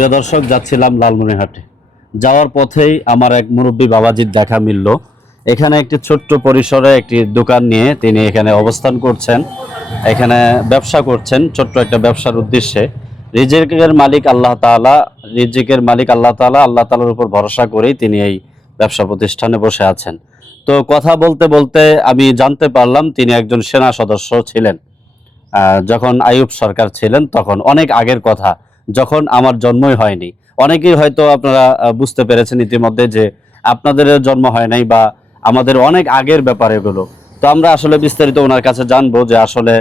প্রিয় দর্শক, যাচ্ছিলাম লালমনিরহাটে। যাওয়ার পথেই আমার এক মুরব্বী বাবাজির দেখা মিলল। এখানে একটি ছোট্ট পরিসরে একটি দোকান নিয়ে তিনি এখানে অবস্থান করছেন, এখানে ব্যবসা করছেন ছোট্ট একটা ব্যবসার উদ্দেশ্যে। রিজিকের মালিক আল্লাহ তাআলা, রিজিকের মালিক আল্লাহ তাআলা, আল্লাহ তাআলার উপর ভরসা করেই তিনি এই ব্যবসা প্রতিষ্ঠানে বসে আছেন। তো কথা বলতে বলতে আমি জানতে পারলাম তিনি একজন সেনা সদস্য ছিলেন। যখন আইয়ুব সরকার ছিলেন তখন, অনেক আগের কথা, যখন আমার জন্মই হয়নি। অনেকেই হয়তো আপনারা বুঝতে পেরেছেন ইতিমধ্যে যে আপনাদের জন্ম হয় নাই বা আমাদের অনেক আগের ব্যাপার এগুলো। তো আমরা আসলে বিস্তারিত ওনার কাছে জানবো যে আসলে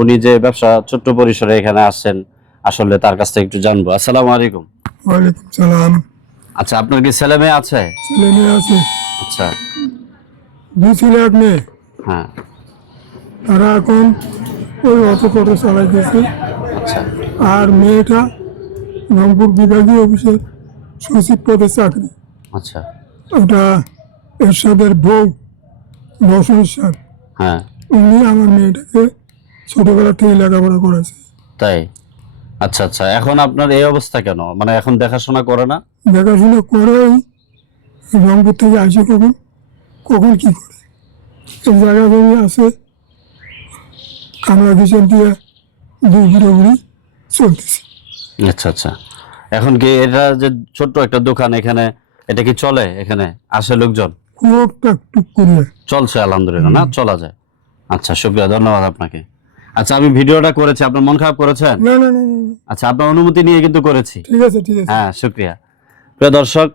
উনি যে ব্যবসা ছোট্ট পরিসরে এখানে আসছেন, আসলে তার কাছ থেকে একটু জানবো। আসসালামু আলাইকুম। ওয়ালাইকুম সালাম। আচ্ছা, আপনার কি ছেলে মেয়ে আছে? ছেলে মেয়ে আছে, আচ্ছা। 2 ছেলে 1 মেয়ে। হ্যাঁ। তারা এখন ওই অটো টোটো চালাইতেছে। আচ্ছা আর মেয়েটা রংপুর বিভাগীয় অফিসের সচিব পদে চাকরি। আচ্ছা। ওটা এরশাদের বউ রওশন সাহেব, হ্যাঁ। উনি আমার মেয়েটাকে ছোটবেলা থেকে লেখাপড়া করেছে। তাই? আচ্ছা আচ্ছা। এখন আপনার এই অবস্থা কেন? মানে এখন দেখাশোনা করে না? দেখাশোনা করেই রংপুর থেকে আসে কখন কখন কি করে। এই জায়গা জমি আছে, কামরা কিচেন দিয়ে 2 ঘুরে চলতেছে। আচ্ছা আচ্ছা। এখন কি এটা যে ছোট্ট একটা দোকান, এখানে এটা কি চলে? এখানে আসে লোকজন? খুব টুক করে চলছে আলহামদুলিল্লাহ, না চলা যায়। আচ্ছা, শুকরিয়া, ধন্যবাদ আপনাকে। আচ্ছা, আমি ভিডিওটা করেছি, আপনার মন খারাপ করেছেন? না না না না, আচ্ছা, আপনার অনুমতি নিয়ে কিন্তু করেছি। ঠিক আছে ঠিক আছে। হ্যাঁ, শুকরিয়া। প্রিয় দর্শক,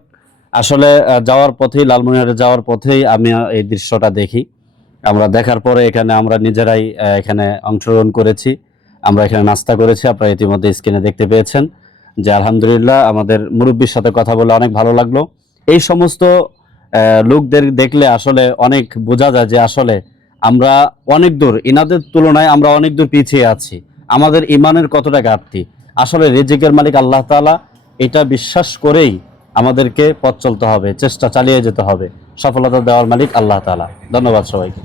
আসলে যাওয়ার পথেই, লালমনিরহাটে যাওয়ার পথেই আমি এই দৃশ্যটা দেখি। আমরা দেখার পরে এখানে আমরা নিজেরাই এখানে অংশগ্রহণ করেছি, আমরা এখানে নাস্তা করেছি। আপনারা ইতিমধ্যে স্ক্রিনে দেখতে পেয়েছেন যে আলহামদুলিল্লাহ আমাদের মুরব্বির সাথে কথা বলে অনেক ভালো লাগলো। এই সমস্ত লোকদের দেখলে আসলে অনেক বোঝা যায় যে আসলে আমরা অনেক দূর, ইনাদের তুলনায় আমরা অনেক দূর পিছিয়ে আছি। আমাদের ইমানের কতটা ঘাটতি। আসলে রিজিকের মালিক আল্লাহ তাআলা, এটা বিশ্বাস করেই আমাদেরকে পথ চলতে হবে, চেষ্টা চালিয়ে যেতে হবে। সফলতা দেওয়ার মালিক আল্লাহ তাআলা। ধন্যবাদ সবাইকে।